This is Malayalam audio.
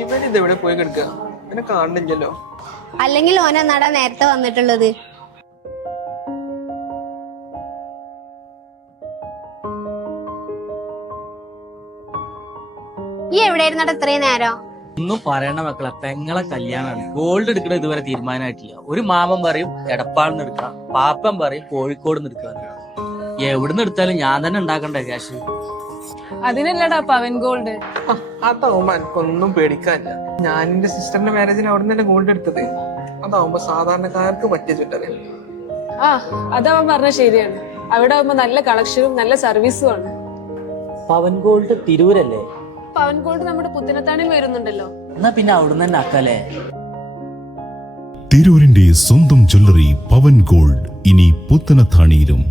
ഇവനിത് എവിടെ പോയി കിടക്കുക? എന്നെ കാണുന്നില്ലല്ലോ. അല്ലെങ്കിൽ ഓനെ നടാ നേരത്തെ വന്നിട്ടുള്ളത്. ഈ എവിടെയായിരുന്നട ഇത്രയും നേരം? ഒന്നും പറയണ മക്കളെ, പെങ്ങളെ കല്യാണാണ്. ഗോൾഡ് എടുക്കണ ഇതുവരെ തീരുമാനമായിട്ടില്ല. ഒരു മാമൻ പറയും എടപ്പാളിന്ന് എടുക്കാം, പാപ്പൻ പറയും കോഴിക്കോട് നിന്ന് എടുക്കാം. എവിടുന്ന് എടുത്താലും ഞാൻ തന്നെ ഉണ്ടാക്കണ്ടേ ക്യാഷ്? അതിനല്ലടാ പവൻ ഗോൾഡ്. അതാവുമ്പോ എനിക്കൊന്നും പേടിക്കാനില്ല. ഞാൻ എന്റെ സിസ്റ്ററിന്റെ മാരേജിന് അവിടെ നിന്ന് ഗോൾഡ് എടുത്തത്. അതാവുമ്പോ സാധാരണക്കാർക്ക് പറ്റിയ ചുറ്ററിയാം. അതവൻ പറഞ്ഞ ശരിയാണ്. അവിടെ ആവുമ്പോ നല്ല കളക്ഷനും നല്ല സർവീസും ആണ്. പവൻ ഗോൾഡ് തിരൂരല്ലേ? പവൻ ഗോൾഡ് നമ്മുടെ പുത്തനത്താണിൽ വരുന്നുണ്ടല്ലോ. എന്നാ പിന്നെ അവിടുന്ന് തന്നെ ആക്കാലേ. തിരൂരിന്റെ സ്വന്തം ജ്വല്ലറി പവൻ ഗോൾഡ് ഇനി പുത്തനത്താണിയിലും.